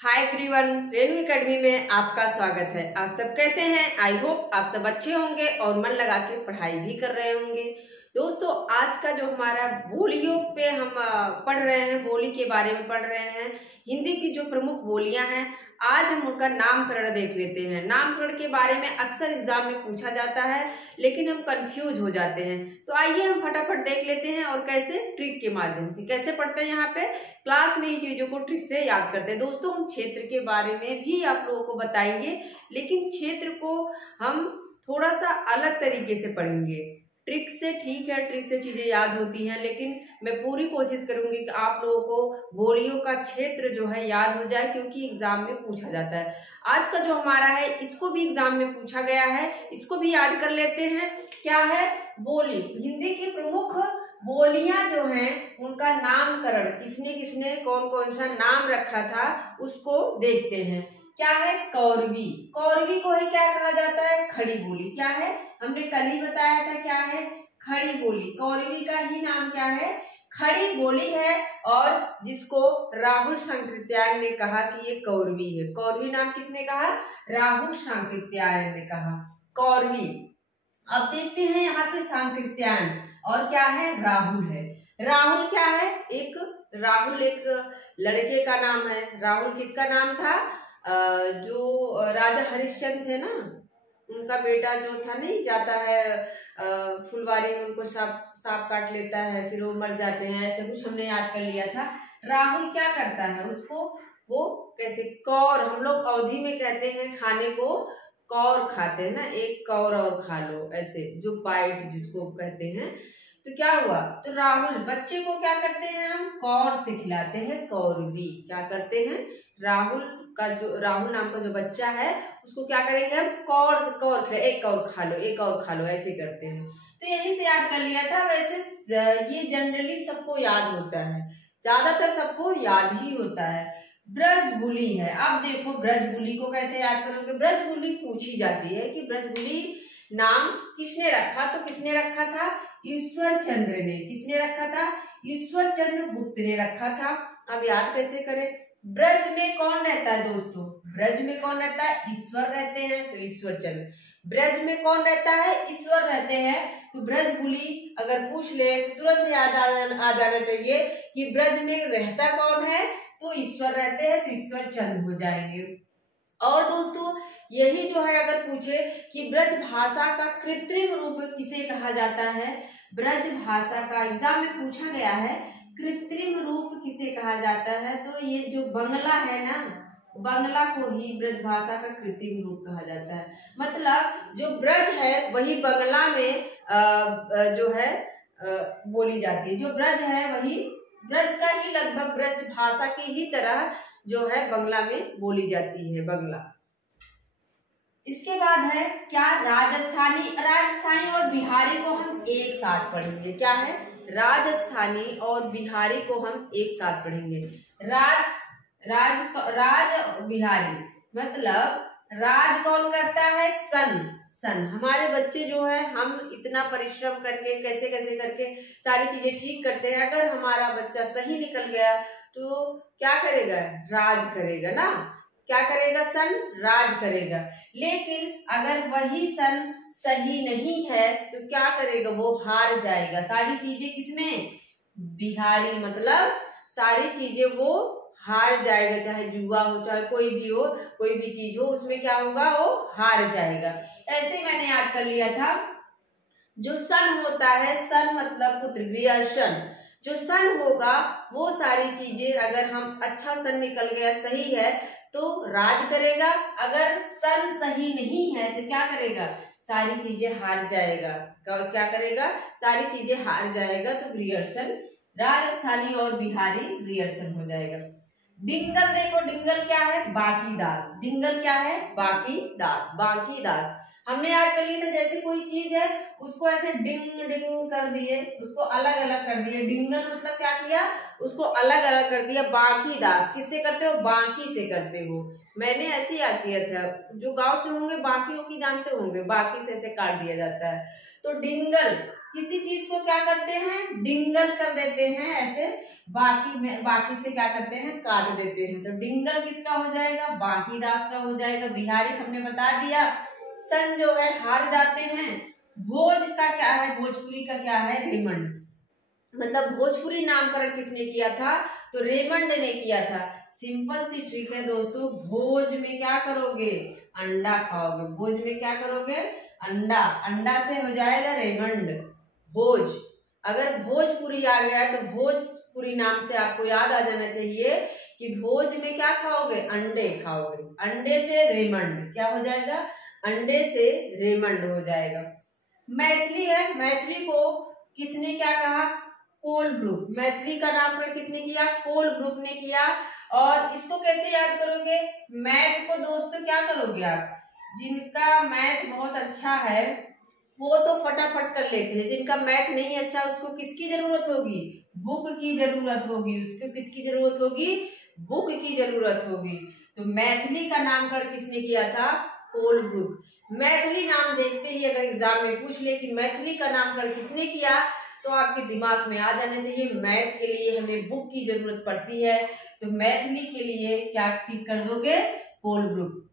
Hi everyone, Renu academy में आपका स्वागत है। आप सब कैसे हैं? आई होप आप सब अच्छे होंगे और मन लगा के पढ़ाई भी कर रहे होंगे। दोस्तों, आज का जो हमारा बोलियों पे हम पढ़ रहे हैं, बोली के बारे में पढ़ रहे हैं। हिंदी की जो प्रमुख बोलियां हैं, आज हम उनका नामकरण देख लेते हैं। नामकरण के बारे में अक्सर एग्जाम में पूछा जाता है, लेकिन हम कंफ्यूज हो जाते हैं। तो आइए हम फटाफट देख लेते हैं और कैसे, ट्रिक के माध्यम से कैसे पढ़ते हैं। यहाँ पे क्लास में ही चीजों को ट्रिक से याद करते हैं। दोस्तों, हम क्षेत्र के बारे में भी आप लोगों को बताएंगे, लेकिन क्षेत्र को हम थोड़ा सा अलग तरीके से पढ़ेंगे। ट्रिक से ठीक है, ट्रिक से चीजें याद होती हैं, लेकिन मैं पूरी कोशिश करूंगी कि आप लोगों को बोलियों का क्षेत्र जो है याद हो जाए, क्योंकि एग्जाम में पूछा जाता है। आज का जो हमारा है, इसको भी एग्जाम में पूछा गया है, इसको भी याद कर लेते हैं। क्या है? बोली। हिंदी की प्रमुख बोलियां जो हैं, उनका नामकरण किसने किसने कौन कौन सा नाम रखा था, उसको देखते हैं। क्या है? कौरवी। कौरवी को ही क्या कहा जाता है? खड़ी बोली। क्या है? हमने कल ही बताया था, क्या है? खड़ी बोली। कौरवी का ही नाम क्या है? खड़ी बोली है। और जिसको राहुल सांकृत्यायन ने कहा कि ये कौरवी है। कौरवी नाम किसने कहा? राहुल सांकृत्यायन ने कहा कौरवी। अब देखते हैं यहाँ पे सांकृत्यायन, और क्या है? राहुल है। राहुल क्या है? राहुल एक लड़के का नाम है। राहुल किसका नाम था? जो राजा हरिश्चंद्र थे ना, उनका बेटा जो था, नहीं जाता है फुलवारी में, उनको सांप काट लेता है, फिर वो मर जाते हैं, ऐसे कुछ हमने याद कर लिया था। राहुल क्या करता है? उसको वो कैसे, कौर, हम लोग अवधि में कहते हैं खाने को, कौर खाते हैं ना, एक कौर और खा लो, ऐसे जो बाइट जिसको कहते हैं। तो क्या हुआ? तो राहुल बच्चे को क्या करते हैं? हम कौर से खिलाते हैं, कौरवी। क्या करते हैं? राहुल नाम का जो बच्चा है, उसको क्या करेंगे हम? कौर खिला, एक कौर खा लो, एक और खा लो, ऐसे करते हैं। तो यहीं से याद कर लिया था। वैसे ये जनरली सबको याद होता है, ज्यादातर सबको याद ही होता है। ब्रजबुली है। अब देखो, ब्रजबुली को कैसे याद करोगे? ब्रजबुली पूछी जाती है कि ब्रजबुली नाम किसने रखा? तो किसने रखा था? ईश्वर चंद्र ने। किसने रखा था? ईश्वर चंद्र गुप्त ने रखा था। अब याद कैसे करें? ब्रज में कौन रहता है दोस्तों? ब्रज में कौन रहता है? ईश्वर रहते हैं, तो ईश्वर चंद्र। ब्रज में कौन रहता है? ईश्वर रहते हैं। तो ब्रजबुली अगर पूछ ले तो तुरंत याद आ जाना चाहिए कि ब्रज में रहता कौन है? तो ईश्वर रहते हैं, तो ईश्वर चंद्र हो जाएंगे। और दोस्तों, यही जो है, अगर पूछे कि ब्रज भाषा का कृत्रिम रूप किसे कहा जाता है, ब्रज भाषा का एग्जाम में पूछा गया है, कृत्रिम रूप किसे कहा जाता है, तो ये जो बंगला है ना, बंगला को ही ब्रज भाषा का कृत्रिम रूप कहा जाता है। मतलब जो ब्रज है वही बंगला में जो है बोली जाती है। जो ब्रज है वही ब्रज का ही, लगभग ब्रज भाषा की ही तरह जो है बंगला में बोली जाती है, बंगला। इसके बाद है क्या? राजस्थानी। राजस्थानी और बिहारी को हम एक साथ पढ़ेंगे। क्या है? राजस्थानी और बिहारी को हम एक साथ पढ़ेंगे। राज बिहारी, मतलब राज कौन करता है? सन। हमारे बच्चे जो है, हम इतना परिश्रम करके कैसे कैसे करके सारी चीजें ठीक करते हैं। अगर हमारा बच्चा सही निकल गया तो क्या करेगा? राज करेगा ना। क्या करेगा? सन राज करेगा। लेकिन अगर वही सन सही नहीं है तो क्या करेगा? वो हार जाएगा। सारी चीजें किसमें? बिहारी, मतलब सारी चीजें वो हार जाएगा। चाहे जुआ हो, चाहे कोई भी हो, कोई भी चीज हो, उसमें क्या होगा? वो हार जाएगा। ऐसे ही मैंने याद कर लिया था। जो सन होता है, सन मतलब पुत्र, ग्रियर्सन। जो सन होगा वो सारी चीजें, अगर हम अच्छा सन निकल गया, सही है, तो राज करेगा। अगर सन सही नहीं है तो क्या करेगा? सारी चीजें हार जाएगा। क्या करेगा? सारी चीजें हार जाएगा। तो ग्रियर्सन, राजस्थानी और बिहारी ग्रियर्सन हो जाएगा। डिंगल देखो, डिंगल क्या है? बाकी दास। डिंगल क्या है? बाकी दास। बाकी दास हमने याद कर लिया था। जैसे कोई चीज है, उसको ऐसे डिंग डिंग कर दिए, उसको अलग अलग कर दिए। डिंगल मतलब क्या किया? उसको अलग अलग कर दिया। बाकी दास किससे करते हो? बाकी से करते हो। मैंने ऐसे याद किया था। जो गांव से होंगे बाकियों की जानते होंगे, बाकी से ऐसे काट दिया जाता है। तो डिंगल, किसी चीज को क्या करते हैं? डिंगल कर देते हैं, ऐसे बाकी से क्या करते हैं, काट देते हैं। तो डिंगल किसका हो जाएगा, बांकीदास का हो जाएगा। बिहारी हमने बता दिया। सन जो है हार जाते हैं। भोज का क्या है, भोजपुरी का क्या है, रेमंड। मतलब भोजपुरी नामकरण किसने किया था, तो रेमंड ने किया था। सिंपल सी ट्रिक है दोस्तों, भोज में क्या करोगे, अंडा खाओगे। भोज में क्या करोगे, अंडा। अंडा से हो जाएगा रेमंड, भोज। अगर भोजपुरी आ गया है तो भोजपुरी नाम से आपको याद आ जाना चाहिए कि भोज में क्या खाओगे, अंडे खाओगे। अंडे से रेमंड क्या हो जाएगा, अंडे से रेमंड हो जाएगा। मैथिली है, मैथिली को किसने क्या कहा, कोलब्रुक। मैथिली का नामकरण किसने किया, कोलब्रुक ने किया। और इसको कैसे याद करोगे, मैथ को दोस्तों क्या करोगे आप, जिनका मैथ बहुत अच्छा है वो तो फटाफट कर लेते हैं। जिनका मैथ नहीं अच्छा उसको किसकी जरूरत होगी, बुक की जरूरत होगी। उसको किसकी जरूरत होगी, बुक की जरूरत होगी। तो मैथिली का नामकरण किसने किया था, कोलब्रुक। मैथिली नाम देखते ही अगर एग्जाम में पूछ ले कि मैथिली का नामकरण किसने किया, तो आपके दिमाग में आ जाना चाहिए मैथ के लिए हमें बुक की जरूरत पड़ती है। तो मैथिली के लिए क्या टिक कर दोगे, कोलब्रुक।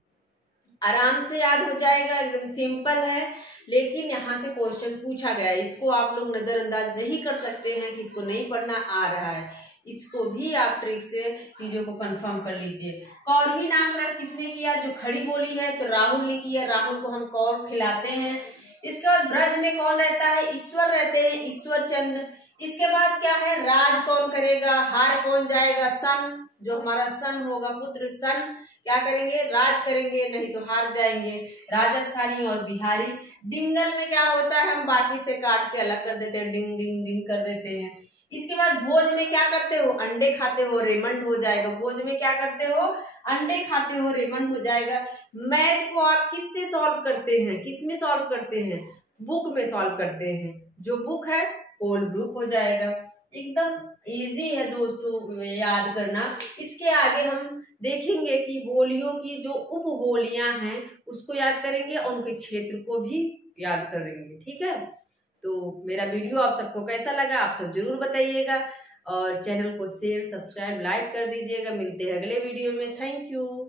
आराम से याद हो जाएगा, एकदम सिंपल है। लेकिन यहाँ से क्वेश्चन पूछा गया है, इसको आप लोग नजरअंदाज नहीं कर सकते हैं कि इसको नहीं पढ़ना आ रहा है। इसको भी आप ट्रिक से चीजों को कंफर्म कर लीजिए। कौरवी नामकरण किसने किया, जो खड़ी बोली है तो राहुल ने किया। राहुल को हम कौर खिलाते हैं। इसके बाद ब्रज में कौन रहता है, ईश्वर रहते हैं, ईश्वर चंद्र। इसके बाद क्या है, राज कौन करेगा, हार कौन जाएगा, सन। जो हमारा सन होगा, पुत्र सन क्या करेंगे, राज करेंगे, नहीं तो हार जाएंगे। राजस्थानी और बिहारी। डिंगल में क्या होता है, हम बाकी से काट के अलग कर देते हैं, डिंग डिंग डिंग कर देते हैं। इसके बाद भोज में क्या करते हो, अंडे खाते हो, रेमंड हो जाएगा। भोज में क्या करते हो, अंडे खाते हो, रेमंड हो जाएगा। मैथ को आप किससे सॉल्व करते हैं, किसमें सॉल्व करते हैं, बुक में सॉल्व करते हैं। जो बुक है कोलब्रुक हो जाएगा। एकदम इजी है दोस्तों याद करना। इसके आगे हम देखेंगे कि बोलियों की जो उपबोलियां हैं उसको याद करेंगे और उनके क्षेत्र को भी याद करेंगे, ठीक है। तो मेरा वीडियो आप सबको कैसा लगा आप सब जरूर बताइएगा और चैनल को शेयर सब्सक्राइब लाइक कर दीजिएगा। मिलते हैं अगले वीडियो में। Thank you.